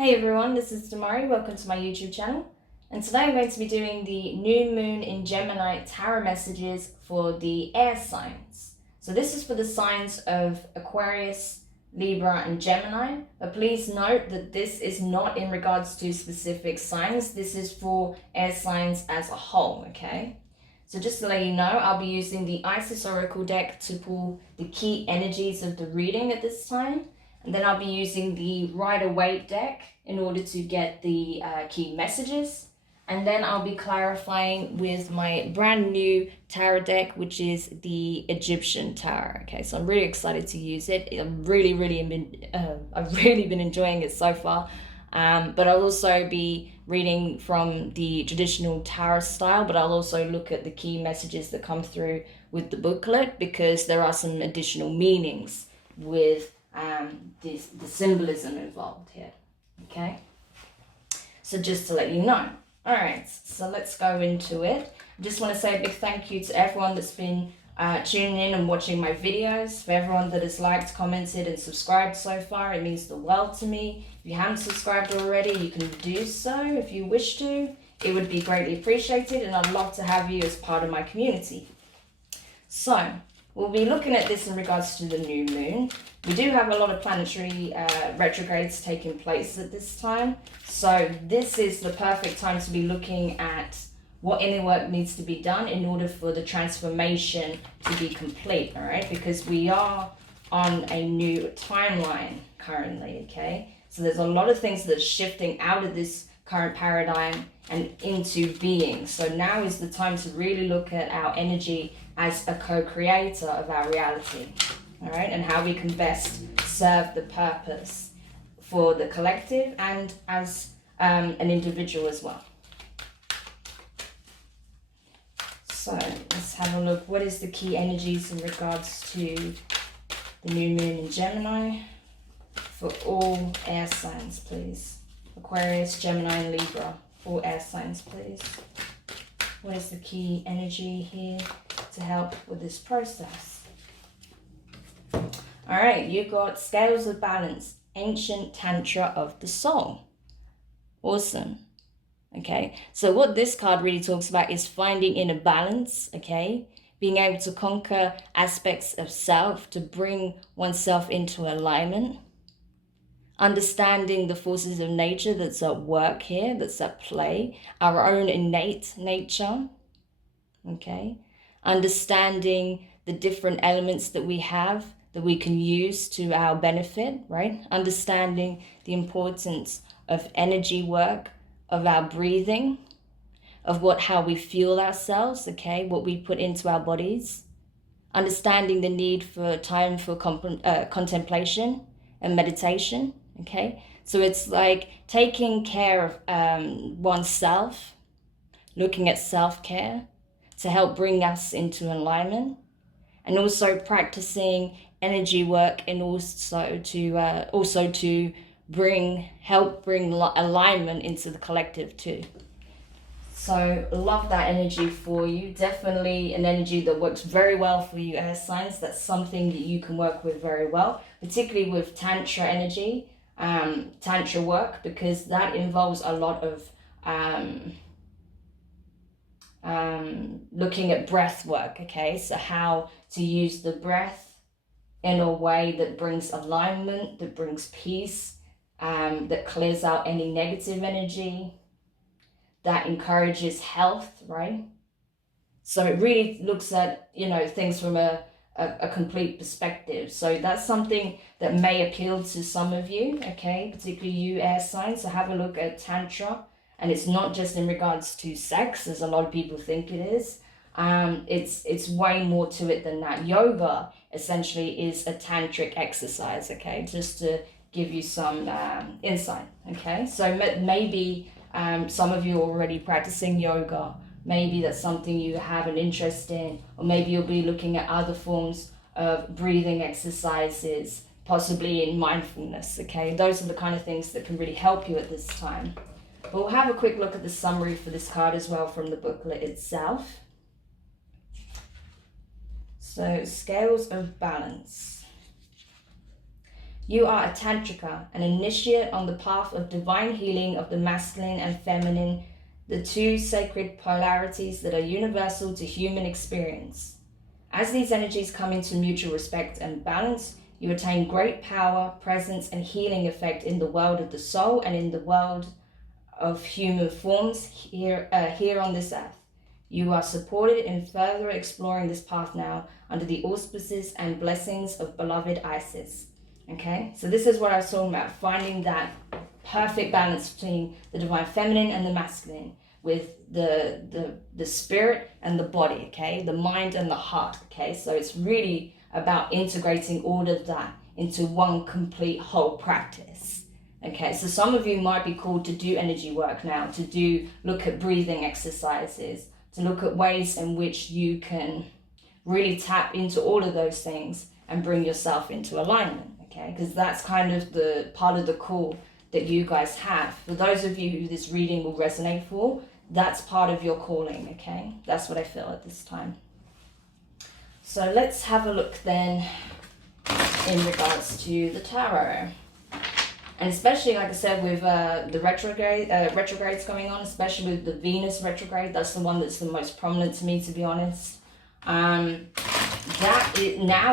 Hey everyone, this is Demari. Welcome to my YouTube channel. And today I'm going to be doing the New Moon in Gemini tarot messages for the air signs. So this is for the signs of Aquarius, Libra, and Gemini. But please note that this is not in regards to specific signs. This is for air signs as a whole, okay? So just to let you know, I'll be using the Isis Oracle deck to pull the key energies of the reading at this time. And then I'll be using the Waite deck in order to get the key messages. And then I'll be clarifying with my brand new tarot deck, which is the Egyptian tarot. Okay, so I'm really excited to use it. I've really been enjoying it so far. But I'll also be reading from the traditional tarot style, but I'll also look at the key messages that come through with the booklet, because there are some additional meanings with the symbolism involved here. Okay, so just to let you know. All right, so let's go into it. I just want to say a big thank you to everyone that's been tuning in and watching my videos. For everyone that has liked, commented, and subscribed so far, it means the world to me. If you haven't subscribed already, you can do so if you wish to. It would be greatly appreciated, and I'd love to have you as part of my community. So we'll be looking at this in regards to the new moon. We do have a lot of planetary retrogrades taking place at this time. So this is the perfect time to be looking at what inner work needs to be done in order for the transformation to be complete, all right? Because we are on a new timeline currently, okay? So there's a lot of things that are shifting out of this current paradigm and into being. So now is the time to really look at our energy as a co-creator of our reality, all right? And how we can best serve the purpose for the collective and as an individual as well. So let's have a look. What is the key energies in regards to the new moon in Gemini for all air signs, please? Aquarius, Gemini, and Libra, all air signs, please. What is the key energy here to help with this process? All right, you got Scales of Balance, Ancient Tantra of the Soul. Awesome. Okay, so what this card really talks about is finding inner balance, okay? Being able to conquer aspects of self to bring oneself into alignment. Understanding the forces of nature that's at work here, that's at play. Our own innate nature, okay? Understanding the different elements that we have that we can use to our benefit, right? Understanding the importance of energy work, of our breathing, of how we fuel ourselves, okay, what we put into our bodies, understanding the need for time for contemplation and meditation, okay. So it's like taking care of oneself, looking at self-care to help bring us into alignment, and also practicing energy work, and also to help bring alignment into the collective too. So love that energy for you. Definitely an energy that works very well for you air signs. That's something that you can work with very well, particularly with tantra energy, tantra work, because that involves a lot of looking at breath work, okay? So how to use the breath in a way that brings alignment, that brings peace, that clears out any negative energy, that encourages health, right? So it really looks at, things from a complete perspective. So that's something that may appeal to some of you, okay? Particularly you air signs. So have a look at Tantra. And it's not just in regards to sex, as a lot of people think it is. It's way more to it than that. Yoga essentially is a tantric exercise, okay? Just to give you some insight, okay? So maybe some of you are already practicing yoga. Maybe that's something you have an interest in, or maybe you'll be looking at other forms of breathing exercises, possibly in mindfulness, okay? Those are the kind of things that can really help you at this time. But we'll have a quick look at the summary for this card as well from the booklet itself. So, Scales of Balance. You are a tantrika, an initiate on the path of divine healing of the masculine and feminine, the two sacred polarities that are universal to human experience. As these energies come into mutual respect and balance, you attain great power, presence, and healing effect in the world of the soul and in the world of human forms here on this earth. You are supported in further exploring this path now under the auspices and blessings of beloved Isis. Okay, so this is what I was talking about, finding that perfect balance between the divine feminine and the masculine, with the spirit and the body, okay, the mind and the heart, okay. So it's really about integrating all of that into one complete whole practice. Okay, so some of you might be called to do energy work now, to look at breathing exercises, to look at ways in which you can really tap into all of those things and bring yourself into alignment, okay? Because that's kind of the part of the call that you guys have. For those of you who this reading will resonate for, that's part of your calling, okay? That's what I feel at this time. So let's have a look then in regards to the tarot. And especially, like I said, with the retrogrades going on, especially with the Venus retrograde, that's the one that's the most prominent to me, to be honest. Now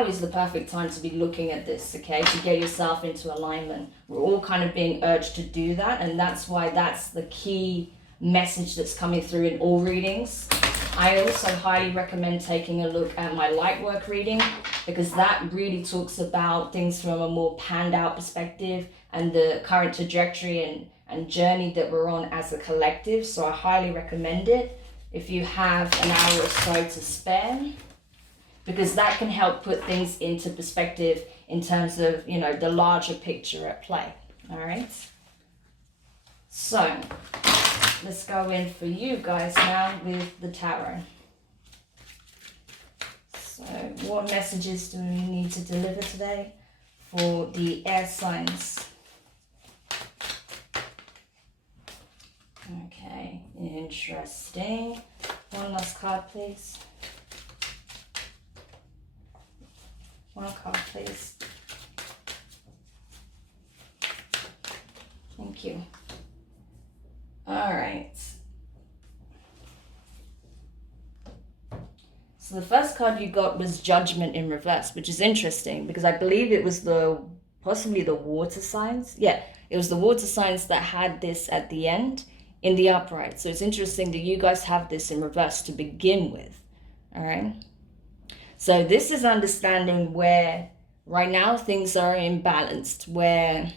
is the perfect time to be looking at this, okay, to get yourself into alignment. We're all kind of being urged to do that, and that's why that's the key message that's coming through in all readings. I also highly recommend taking a look at my light work reading, because that really talks about things from a more panned out perspective and the current trajectory and journey that we're on as a collective. So I highly recommend it if you have an hour or so to spare, because that can help put things into perspective in terms of, you know, the larger picture at play. All right. So let's go in for you guys now with the tarot. So what messages do we need to deliver today for the air signs? Okay, interesting. One last card, please. One card, please. Thank you. All right. So the first card you got was Judgment in reverse, which is interesting because I believe it was possibly the water signs. Yeah, it was the water signs that had this at the end in the upright. So it's interesting that you guys have this in reverse to begin with. All right. So this is understanding where right now things are imbalanced, where,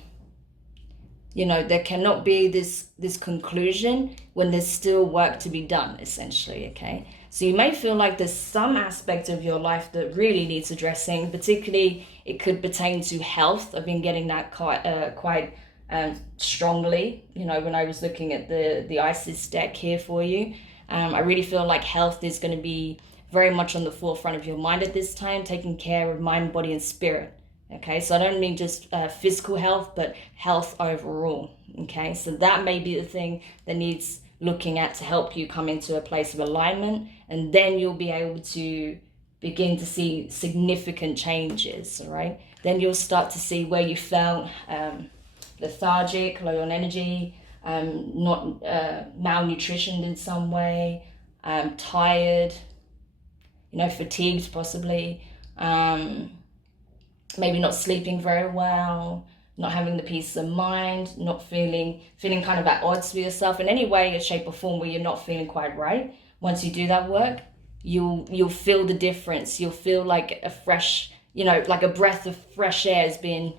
you know, there cannot be this conclusion when there's still work to be done, essentially, okay? So you may feel like there's some aspect of your life that really needs addressing, particularly it could pertain to health. I've been getting that quite strongly, you know, when I was looking at the Isis deck here for you. I really feel like health is going to be very much on the forefront of your mind at this time, taking care of mind, body, and spirit. Okay, so I don't mean just physical health, but health overall. Okay, so that may be the thing that needs looking at to help you come into a place of alignment, and then you'll be able to begin to see significant changes. All right, then you'll start to see where you felt lethargic, low on energy, not malnutritioned in some way, tired, you know, fatigued possibly. Maybe not sleeping very well, not having the peace of mind, not feeling kind of at odds with yourself in any way, shape or form where you're not feeling quite right. Once you do that work, you'll feel the difference. You'll feel like a fresh, you know, like a breath of fresh air has been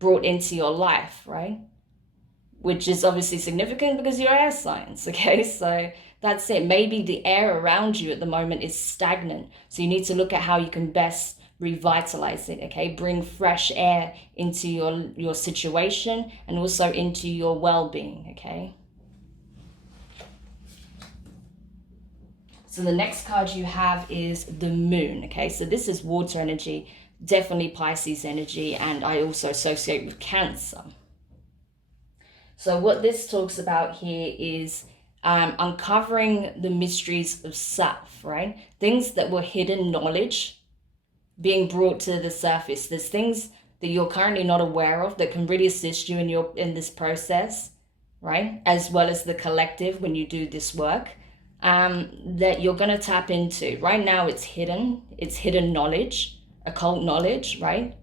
brought into your life, right? Which is obviously significant because you're air signs, okay? So that's it. Maybe the air around you at the moment is stagnant. So you need to look at how you can best revitalize it, okay? Bring fresh air into your situation and also into your well-being, okay? So the next card you have is the moon, okay? So this is water energy, definitely Pisces energy, and I also associate with Cancer. So what this talks about here is uncovering the mysteries of self, right? Things that were hidden knowledge being brought to the surface. There's that you're currently not aware of that can really assist you in this process, right? As well as the collective when you do this work, that you're going to tap into. Right now it's hidden knowledge, occult knowledge, right?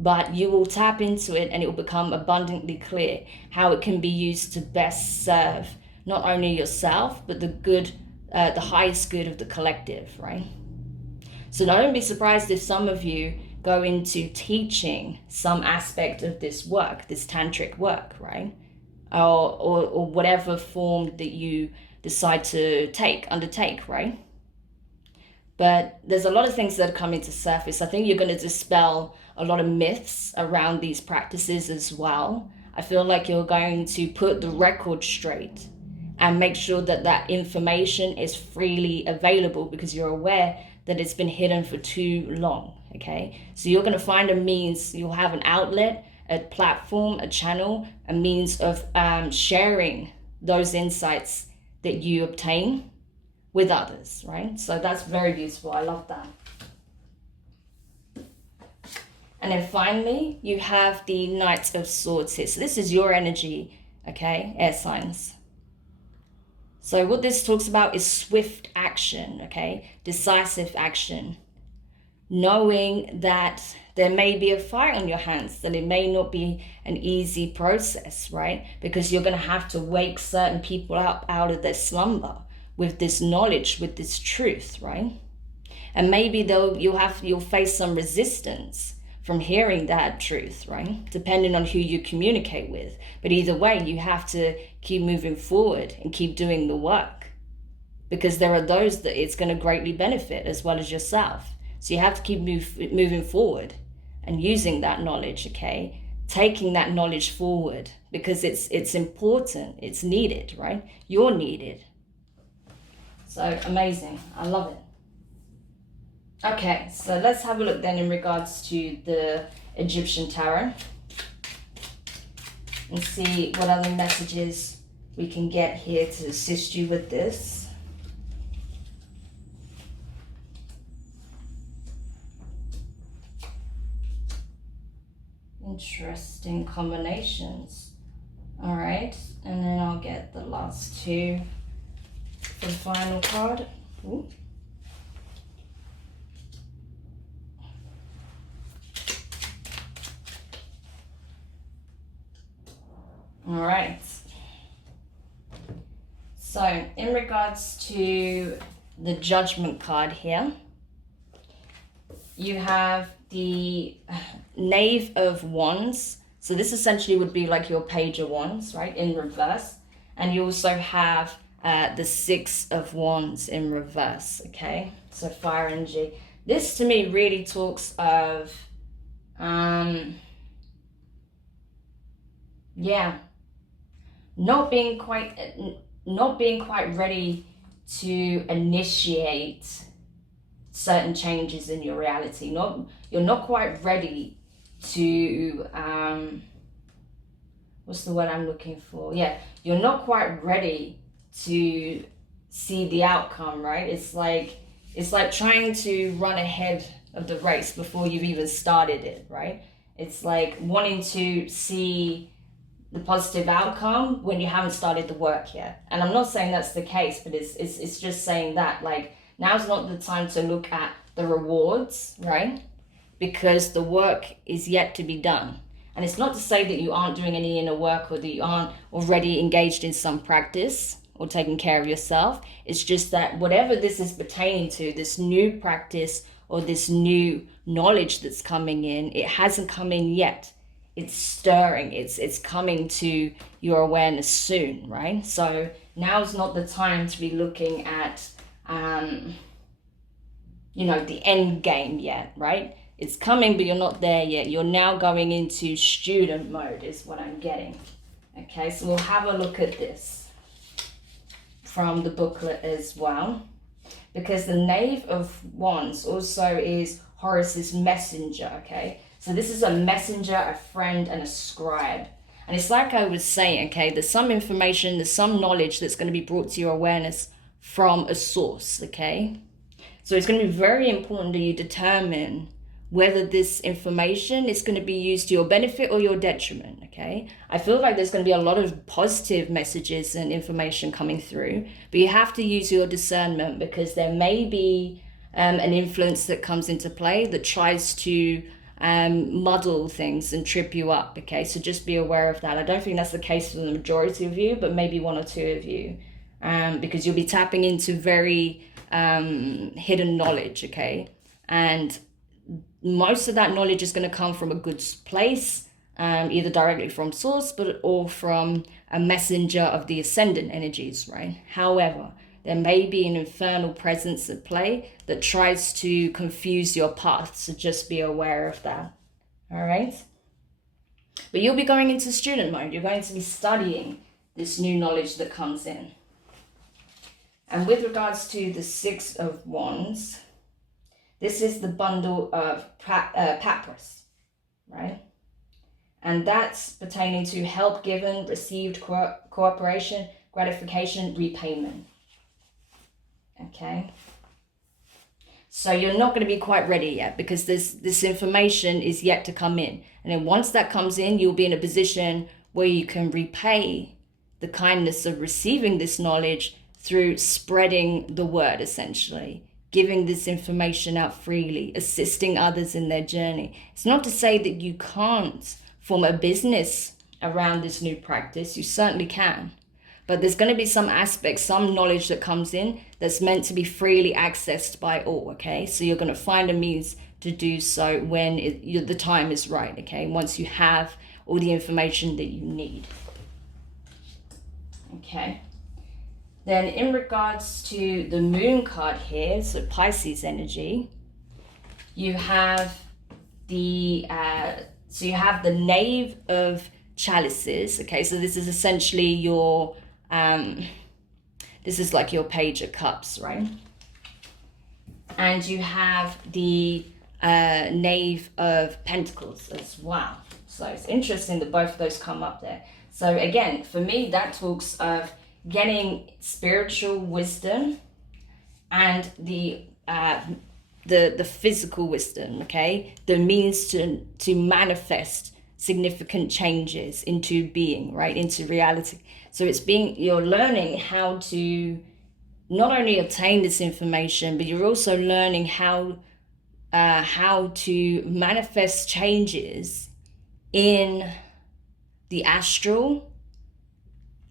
But you will tap into it and it will become abundantly clear how it can be used to best serve not only yourself, but the highest good of the collective, right? So don't be surprised if some of you go into teaching some aspect of this work, this tantric work, right? Or whatever form that you decide to undertake, right? But there's a lot of things that are coming to surface. I think you're going to dispel a lot of myths around these practices as well. I feel like you're going to put the record straight and make sure that that information is freely available, because you're aware that it's been hidden for too long, okay? So you're going to find a means, you'll have an outlet, a platform, a channel, a means of sharing those insights that you obtain with others, right? So that's very beautiful. I love that. And then finally, you have the Knight of Swords here. So this is your energy, okay, air signs. So what this talks about is swift action, okay, decisive action. Knowing that there may be a fight on your hands, that it may not be an easy process, right? Because you're going to have to wake certain people up out of their slumber with this knowledge, with this truth, right? And maybe you'll face some resistance from hearing that truth, right? Depending on who you communicate with. But either way, you have to keep moving forward and keep doing the work, because there are those that it's going to greatly benefit as well as yourself. So you have to keep moving forward and using that knowledge, okay? Taking that knowledge forward, because it's important, it's needed, right? You're needed. So amazing, I love it. Okay, so let's have a look then in regards to the Egyptian tarot and see what other messages we can get here to assist you with this. Interesting combinations. All right, and then I'll get the last two for the final card. Ooh. All right. So in regards to the Judgment card here, you have the Knave of Wands. So this essentially would be like your Page of Wands, right, in reverse. And you also have the Six of Wands in reverse, okay? So fire energy. This to me really talks of, not being quite ready to initiate certain changes in your reality. You're not quite ready to what's the word I'm looking for? Yeah, you're not quite ready to see the outcome, right? It's like trying to run ahead of the race before you've even started it, right? It's like wanting to see the positive outcome when you haven't started the work yet. And I'm not saying that's the case, but it's just saying that, like, now's not the time to look at the rewards, right? Because the work is yet to be done. And it's not to say that you aren't doing any inner work or that you aren't already engaged in some practice or taking care of yourself. It's just that whatever this is pertaining to, this new practice or this new knowledge that's coming in, it hasn't come in yet. It's stirring, it's coming to your awareness soon, right? So now's not the time to be looking at, the end game yet, right? It's coming, but you're not there yet. You're now going into student mode is what I'm getting. Okay, so we'll have a look at this from the booklet as well, because the Knave of Wands also is Horus's messenger, okay? So this is a messenger, a friend, and a scribe. And it's like I was saying, okay, there's some information, there's some knowledge that's going to be brought to your awareness from a source, okay? So it's going to be very important that you determine whether this information is going to be used to your benefit or your detriment, okay? I feel like there's going to be a lot of positive messages and information coming through, but you have to use your discernment, because there may be an influence that comes into play that tries to muddle things and trip you up, okay? So just be aware of that. I don't think that's the case for the majority of you, but maybe one or two of you, because you'll be tapping into very hidden knowledge, okay? And most of that knowledge is going to come from a good place, either directly from source, or from a messenger of the ascendant energies, right? However, there may be an infernal presence at play that tries to confuse your path, so just be aware of that, all right? But you'll be going into student mode. You're going to be studying this new knowledge that comes in. And with regards to the Six of Wands, this is the bundle of papyrus, right? And that's pertaining to help given, received, cooperation, gratification, repayment. Okay. So you're not going to be quite ready yet, because this information is yet to come in. And then once that comes in, you'll be in a position where you can repay the kindness of receiving this knowledge through spreading the word, essentially. Giving this information out freely, assisting others in their journey. It's not to say that you can't form a business around this new practice. You certainly can. But there's going to be some aspects, some knowledge that comes in that's meant to be freely accessed by all, okay? So you're going to find a means to do so when the time is right, okay? Once you have all the information that you need. Okay. Then in regards to the moon card here, so Pisces energy, you have the Knave of Chalices, okay? So this is essentially your this is like your Page of Cups, right? And you have the Knave of Pentacles as well. So it's interesting that both of those come up there. So again, for me, that talks of getting spiritual wisdom and the physical wisdom, okay? The means to manifest significant changes into being, right? Into reality. So you're learning how to not only obtain this information, but you're also learning how to manifest changes in the astral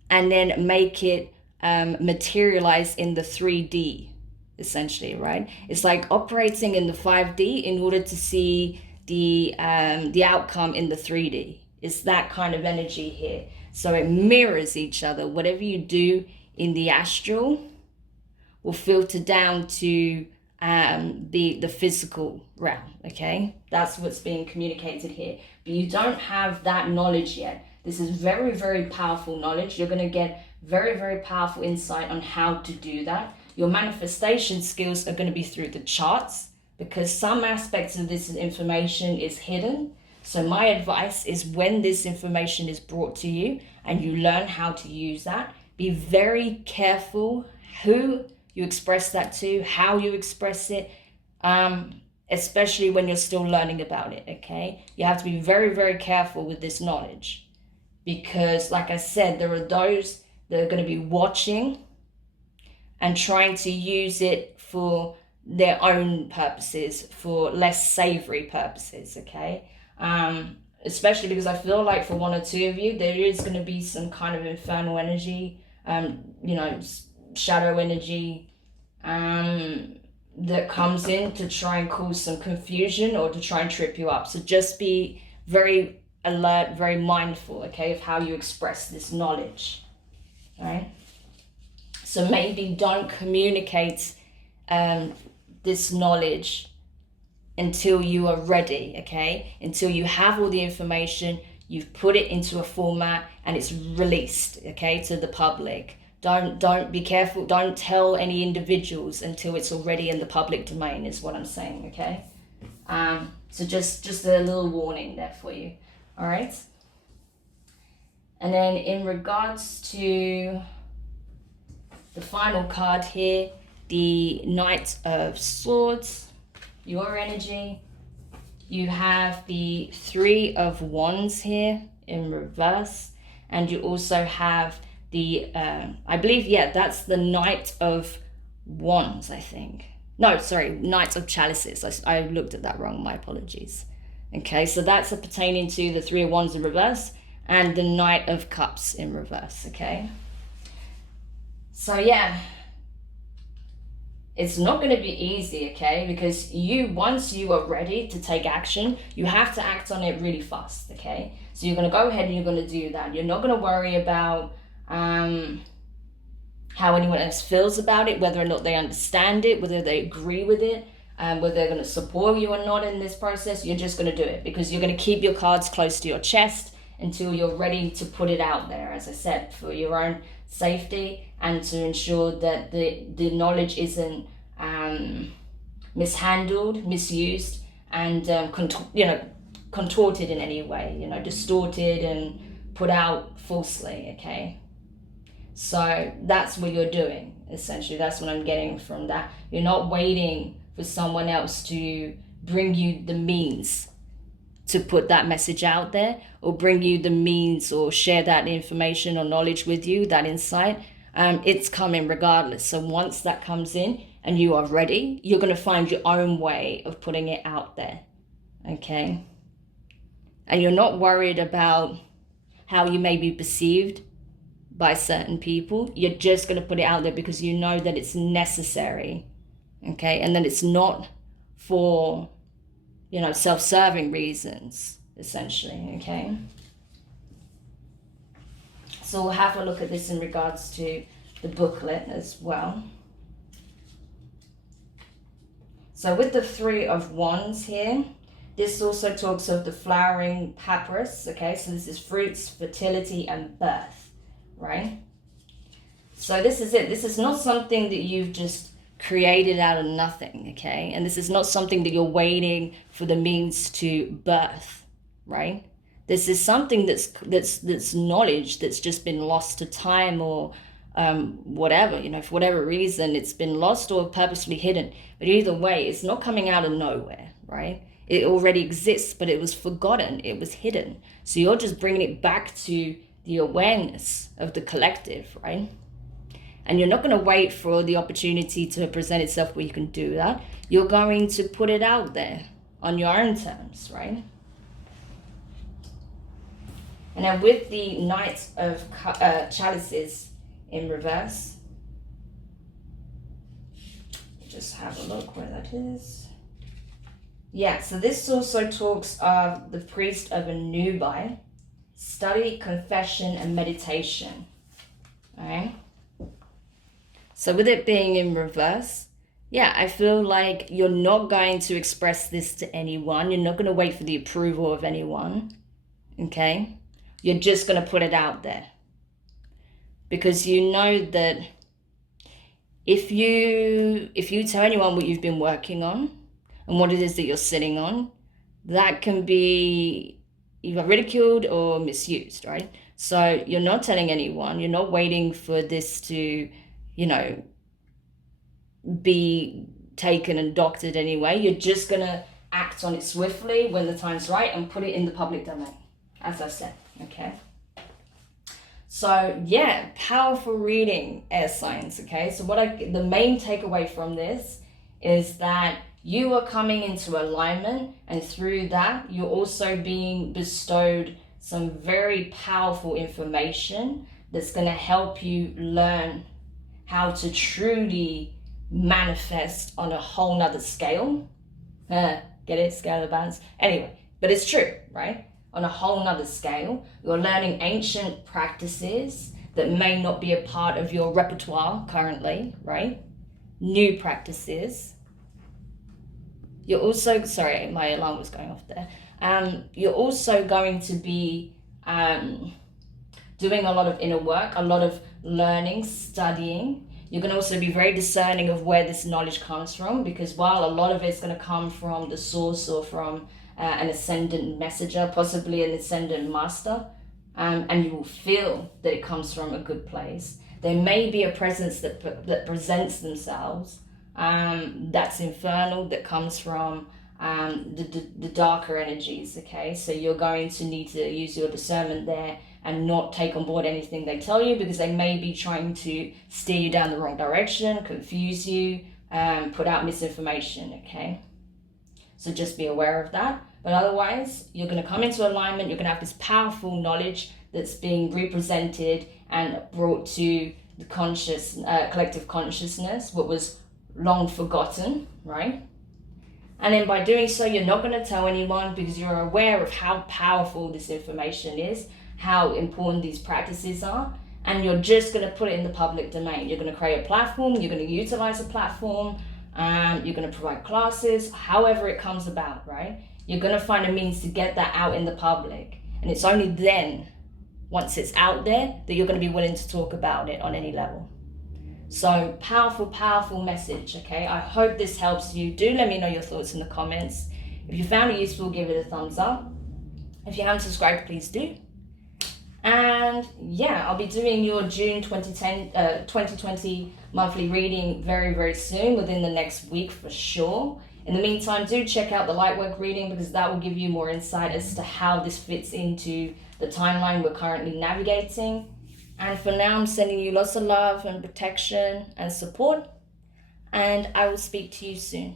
and then make it materialize in the 3D, essentially, right? It's like operating in the 5D in order to see the outcome in the 3D. It's that kind of energy here. So it mirrors each other. Whatever you do in the astral will filter down to the physical realm, okay? That's what's being communicated here. But you don't have that knowledge yet. This is very, very powerful knowledge. You're going to get very, very powerful insight on how to do that. Your manifestation skills are going to be through the charts, because some aspects of this information is hidden. So my advice is, when this information is brought to you and you learn how to use that, be very careful who you express that to, how you express it, especially when you're still learning about it, okay? You have to be very, very careful with this knowledge, because like I said, there are those that are going to be watching and trying to use it for their own purposes, for less savory purposes, okay? Especially because I feel like for one or two of you, there is going to be some kind of infernal energy, shadow energy, that comes in to try and cause some confusion or to try and trip you up. So just be very alert, very mindful, okay, of how you express this knowledge, all right? So maybe don't communicate this knowledge until you are ready, okay? Until you have all the information, you've put it into a format and it's released, okay, to the public. Don't be careful, don't tell any individuals until it's already in the public domain, is what I'm saying, okay? So just a little warning there for you, all right? And then in regards to the final card here, the Knight of Swords, your energy. you have the Three of Wands here in reverse, and you also have the, I believe, yeah, that's the Knight of Wands, I think. No, sorry, Knight of Chalices. I looked at that wrong, my apologies. Okay, so that's pertaining to the Three of Wands in reverse and the Knight of Cups in reverse, okay? So yeah, it's not going to be easy, okay? Because once you are ready to take action, you have to act on it really fast, okay? So you're going to go ahead and you're going to do that. You're not going to worry about how anyone else feels about it, whether or not they understand it, whether they agree with it, whether they're going to support you or not in this process. You're just going to do it because you're going to keep your cards close to your chest until you're ready to put it out there, as I said, for your own safety and to ensure that the knowledge isn't mishandled, misused, and contorted in any way, distorted and put out falsely, okay? So that's what you're doing, essentially. That's what I'm getting from that. You're not waiting for someone else to bring you the means to put that message out there, or bring you the means or share that information or knowledge with you, that insight. It's coming regardless. So once that comes in and you are ready, you're going to find your own way of putting it out there, okay? And you're not worried about how you may be perceived by certain people. You're just going to put it out there because you know that it's necessary, okay? And that it's not for, self-serving reasons, essentially, okay? So we'll have a look at this in regards to the booklet as well. So with the Three of Wands here, this also talks of the flowering papyrus, okay? So this is fruits, fertility, and birth, right? So this is it. This is not something that you've just created out of nothing, okay? And this is not something that you're waiting for the means to birth, right? This is something that's knowledge that's just been lost to time or whatever, for whatever reason it's been lost or purposely hidden. But either way, it's not coming out of nowhere, right? It already exists, but it was forgotten, it was hidden. So you're just bringing it back to the awareness of the collective, right? And you're not going to wait for the opportunity to present itself where you can do that. You're going to put it out there on your own terms, right? And then with the Knight of Chalices in reverse, just have a look where that is. Yeah, so this also talks of the priest of a newbie, study, confession, and meditation. All right. So with it being in reverse, yeah, I feel like you're not going to express this to anyone. You're not going to wait for the approval of anyone. Okay. You're just going to put it out there. Because you know that if you tell anyone what you've been working on and what it is that you're sitting on, that can be either ridiculed or misused, right? So you're not telling anyone. You're not waiting for this to, be taken and doctored anyway. You're just going to act on it swiftly when the time's right and put it in the public domain, as I said, okay? So yeah, powerful reading, air signs, okay? So the main takeaway from this is that you are coming into alignment, and through that, you're also being bestowed some very powerful information that's going to help you learn how to truly manifest on a whole nother scale. Get it? Scale of balance. Anyway, but it's true, right? On a whole nother scale, you're learning ancient practices that may not be a part of your repertoire currently, right? New practices. You're also, sorry, my alarm was going off there. You're also going to be doing a lot of inner work, a lot of learning, studying. You're going to also be very discerning of where this knowledge comes from, because while a lot of it's going to come from the source or from an ascendant messenger, possibly an ascendant master, and you will feel that it comes from a good place, there may be a presence that presents themselves that's infernal, that comes from the darker energies, okay? So you're going to need to use your discernment there and not take on board anything they tell you, because they may be trying to steer you down the wrong direction, confuse you, put out misinformation, okay? So just be aware of that. But otherwise, you're going to come into alignment. You're going to have this powerful knowledge that's being represented and brought to the collective consciousness, what was long forgotten, right? And then by doing so, you're not going to tell anyone, because you're aware of how powerful this information is, how important these practices are, and you're just going to put it in the public domain. You're going to create a platform, you're going to utilize a platform, you're going to provide classes, however it comes about, right? You're going to find a means to get that out in the public. And it's only then, once it's out there, that you're going to be willing to talk about it on any level. So powerful, powerful message, okay? I hope this helps you. Do let me know your thoughts in the comments. If you found it useful, give it a thumbs up. If you haven't subscribed, please do. And yeah, I'll be doing your June 2020 monthly reading very, very soon, within the next week for sure. In the meantime, do check out the Lightwork reading, because that will give you more insight as to how this fits into the timeline we're currently navigating. And for now, I'm sending you lots of love and protection and support. And I will speak to you soon.